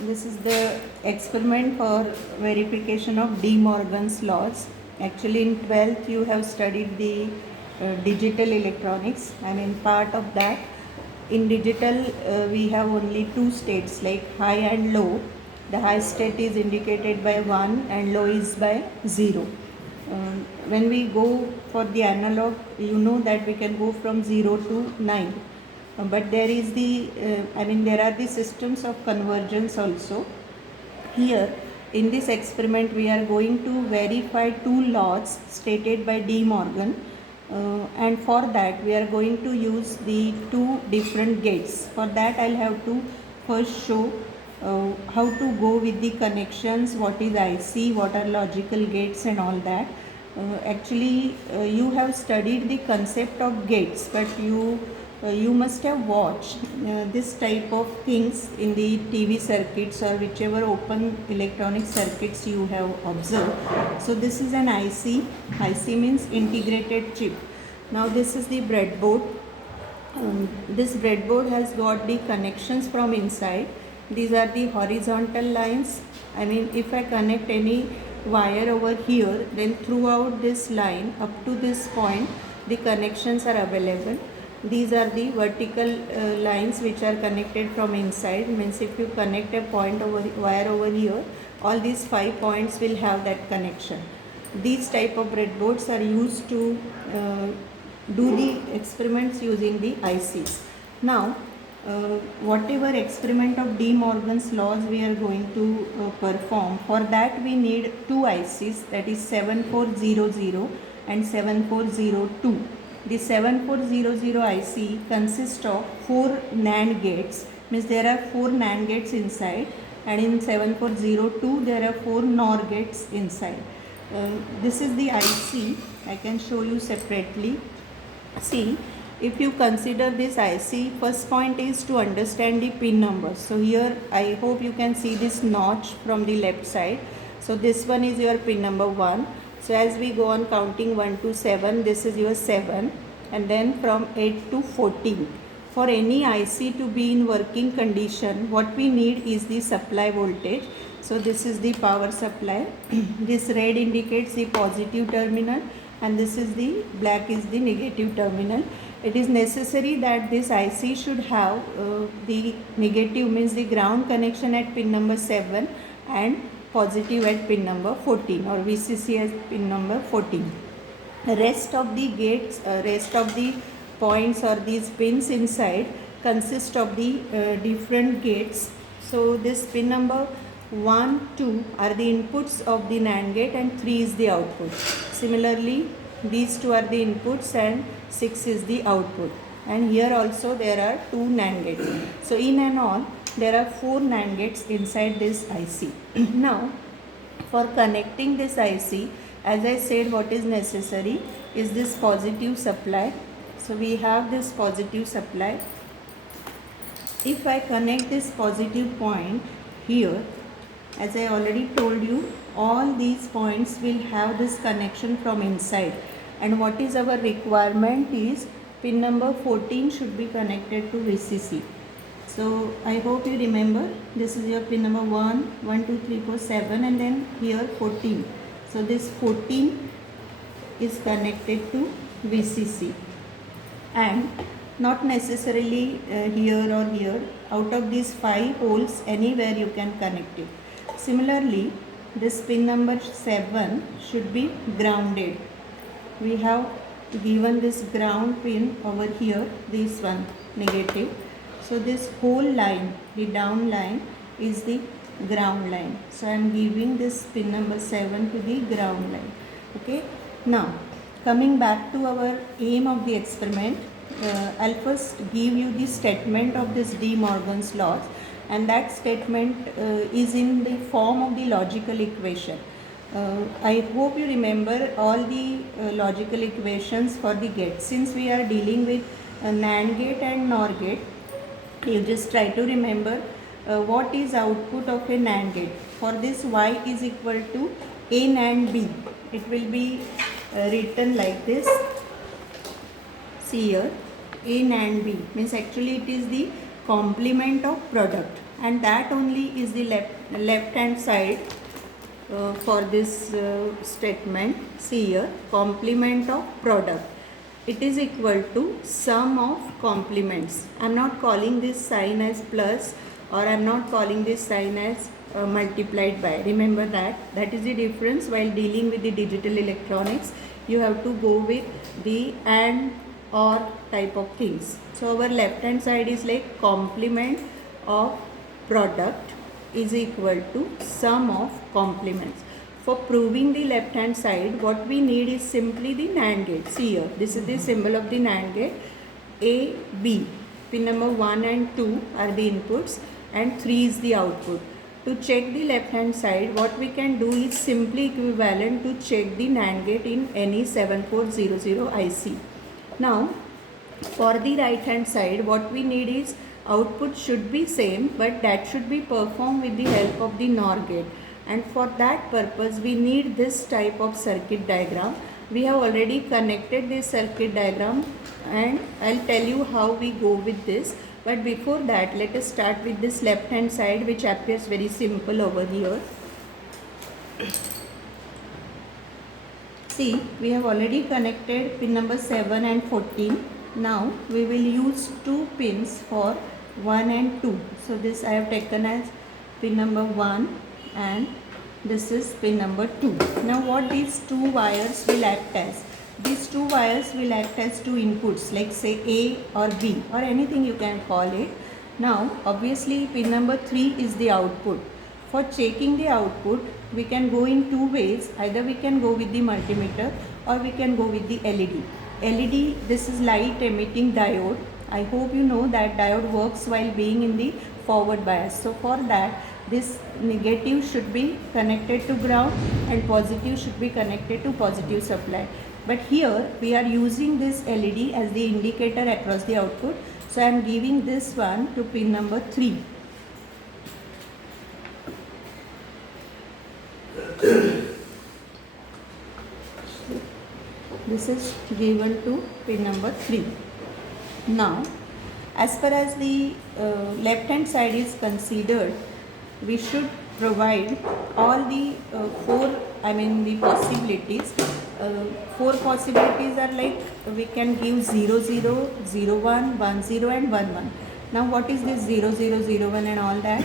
This is the experiment for verification of De Morgan's laws. Actually, in 12th you have studied the digital electronics. I mean, part of that. In digital, we have only two states like high and low. The high state is indicated by 1 and low is by 0. When we go for the analog, you know that we can go from 0 to 9. But there is there are the systems of convergence also. Here, in this experiment, we are going to verify two laws stated by De Morgan. And for that, we are going to use the two different gates. For that, I'll have to first show how to go with the connections, what is IC, what are logical gates and all that. You have studied the concept of gates, but you must have watched this type of things in the TV circuits or whichever open electronic circuits you have observed. So this is an IC. IC means integrated chip. Now this is the breadboard. This breadboard has got the connections from inside. These are the horizontal lines. I mean, if I connect any wire over here, then throughout this line up to this point, the connections are available. These are the vertical lines which are connected from inside. Means if you connect a point wire over here, all these 5 points will have that connection. These type of breadboards are used to do the experiments using the ICs. Now, whatever experiment of De Morgan's laws we are going to perform, for that we need two ICs, that is 7400 and 7402. The 7400 IC consists of 4 NAND gates, means there are 4 NAND gates inside, and in 7402 there are 4 NOR gates inside. This is the IC. I can show you separately. See, if you consider this IC, first point is to understand the pin numbers. So here I hope you can see this notch from the left side. So this one is your pin number 1. So as we go on counting 1 to 7, this is your 7, and then from 8 to 14. For any IC to be in working condition, what we need is the supply voltage. So this is the power supply. This red indicates the positive terminal, and this is the black is the negative terminal. It is necessary that this IC should have the negative, means the ground connection at pin number 7 and positive at pin number 14, or VCC as pin number 14. The rest of the gates, rest of the points or these pins inside consist of the different gates. So this pin number 1, 2 are the inputs of the NAND gate and 3 is the output. Similarly, these two are the inputs and 6 is the output. And here also there are 2 NAND gates. So in and all, there are 4 NAND gates inside this IC. Now, for connecting this IC, as I said, what is necessary is this positive supply. So we have this positive supply. If I connect this positive point here, as I already told you, all these points will have this connection from inside. And what is our requirement is pin number 14 should be connected to VCC. So I hope you remember, this is your pin number 1, 1, 2, 3, 4, 7, and then here 14. So this 14 is connected to VCC, and not necessarily here or here. Out of these 5 holes, anywhere you can connect it. Similarly, this pin number 7 should be grounded. We have given this ground pin over here, this one negative. So this whole line, the down line, is the ground line. So I am giving this pin number 7 to the ground line. Okay. Now, coming back to our aim of the experiment, I'll first give you the statement of this De Morgan's laws, and that statement is in the form of the logical equation. I hope you remember all the logical equations for the gate. Since we are dealing with NAND gate and NOR gate, you just try to remember what is output of a NAND gate. For this, y is equal to a NAND b. It will be written like this. See here, a NAND b means actually it is the complement of product. and that only is the left hand side for this statement. See here, complement of product, it is equal to sum of complements. I am not calling this sign as plus, or I am not calling this sign as multiplied by. Remember that is the difference while dealing with the digital electronics. You have to go with the and or type of things. So our left hand side is like complement of product is equal to sum of complements. For proving the left hand side, what we need is simply the NAND gate. See here, this is the symbol of the NAND gate. A, B, pin number 1 and 2 are the inputs and 3 is the output. To check the left hand side, what we can do is simply equivalent to check the NAND gate in any 7400 IC. Now, for the right hand side, what we need is output should be same, but that should be performed with the help of the NOR gate, and for that purpose we need this type of circuit diagram. We have already connected this circuit diagram and I'll tell you how we go with this, but before that let us start with this left hand side, which appears very simple over here. See, we have already connected pin number 7 and 14. Now we will use two pins for 1 and 2. So this I have taken as pin number 1 and this is pin number 2. Now what these two wires will act as? These two wires will act as two inputs, like say A or B or anything you can call it. Now obviously pin number 3 is the output. For checking the output, we can go in two ways. Either we can go with the multimeter or we can go with the LED. LED, this is light emitting diode. I hope you know that diode works while being in the forward bias. So for that, this negative should be connected to ground and positive should be connected to positive supply. But here we are using this LED as the indicator across the output. So I am giving this one to pin number 3. This is given to pin number 3. Now, as far as the left hand side is considered, we should provide all the the possibilities. 4 possibilities are like we can give 0, 0, 0, 1, 1, 0 and 1, 1. Now what is this 0, 0, 0, 1 and all that?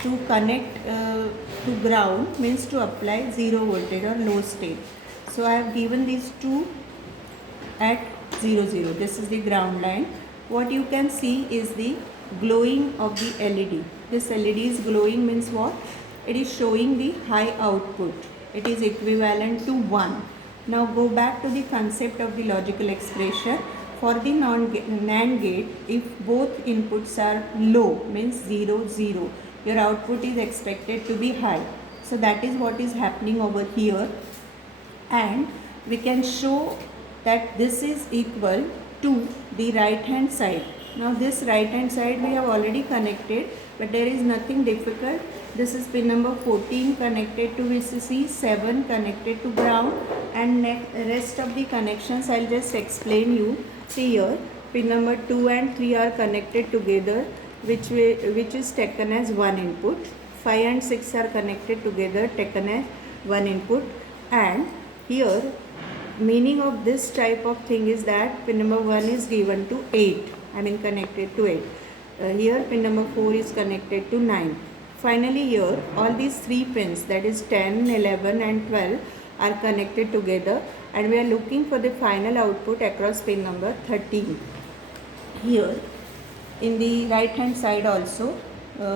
To connect to ground means to apply 0 voltage or low state. So I have given these two at 0, 0. This is the ground line. What you can see is the glowing of the LED. This LED is glowing means what? It is showing the high output. It is equivalent to 1. Now go back to the concept of the logical expression. For the NAND gate, if both inputs are low means 0, 0, your output is expected to be high. So that is what is happening over here, and we can show that this is equal to the right hand side. Now this right hand side we have already connected, but there is nothing difficult. This is pin number 14 connected to VCC, 7 connected to ground, and rest of the connections I'll just explain you. See here, pin number 2 and 3 are connected together, which is taken as one input. 5 and 6 are connected together, taken as one input. And here meaning of this type of thing is that pin number 1 is given to 8, connected to 8. Here pin number 4 is connected to 9. Finally here all these 3 pins, that is 10, 11 and 12 are connected together, and we are looking for the final output across pin number 13. Here in the right hand side also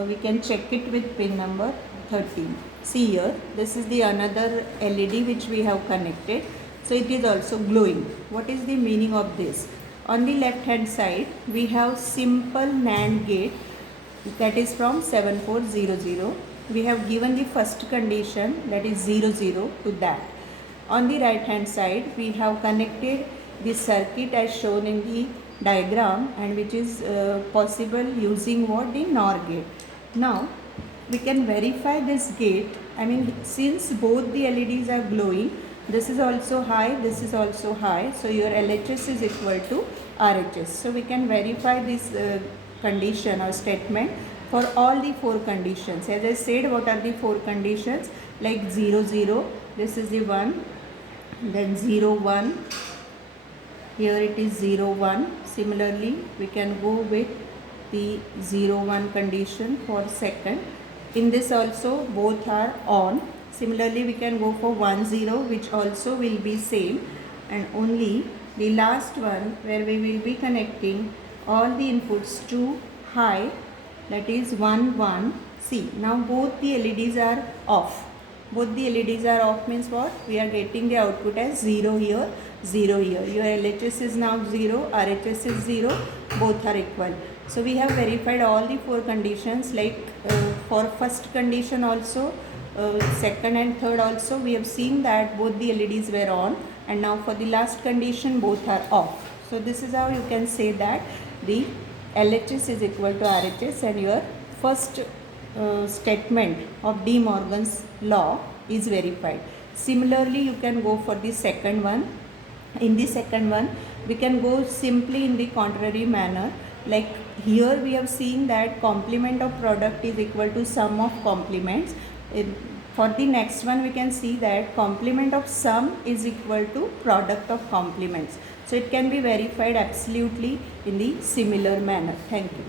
we can check it with pin number 13. See here, this is the another LED which we have connected. So it is also glowing. What is the meaning of this? On the left hand side we have simple NAND gate, that is from 7400. We have given the first condition, that is 0, 0 to that. On the right hand side we have connected the circuit as shown in the diagram, and which is possible using what? The NOR gate. Now we can verify this gate. Since both the LEDs are glowing, this is also high, this is also high, so your LHS is equal to RHS. So we can verify this condition or statement for all the four conditions. As I said, what are the four conditions? Like 0 0, this is the 1, then 0 1, here it is 0 1. Similarly we can go with the 0 1 condition for second. In this also both are on. Similarly we can go for 1 0, which also will be same, and only the last one where we will be connecting all the inputs to high, that is 1 1. See, now both the LEDs are off. Both the LEDs are off means what? We are getting the output as 0 here, 0 here. Your LHS is now 0, RHS is 0, both are equal. So we have verified all the four conditions, like for first condition also, second and third also, we have seen that both the LEDs were on, and now for the last condition both are off. So this is how you can say that the LHS is equal to RHS, and your first statement of De Morgan's law is verified. Similarly you can go for the second one. In the second one we can go simply in the contrary manner. Like here we have seen that complement of product is equal to sum of complements. For the next one we can see that complement of sum is equal to product of complements. So it can be verified absolutely in the similar manner. Thank you.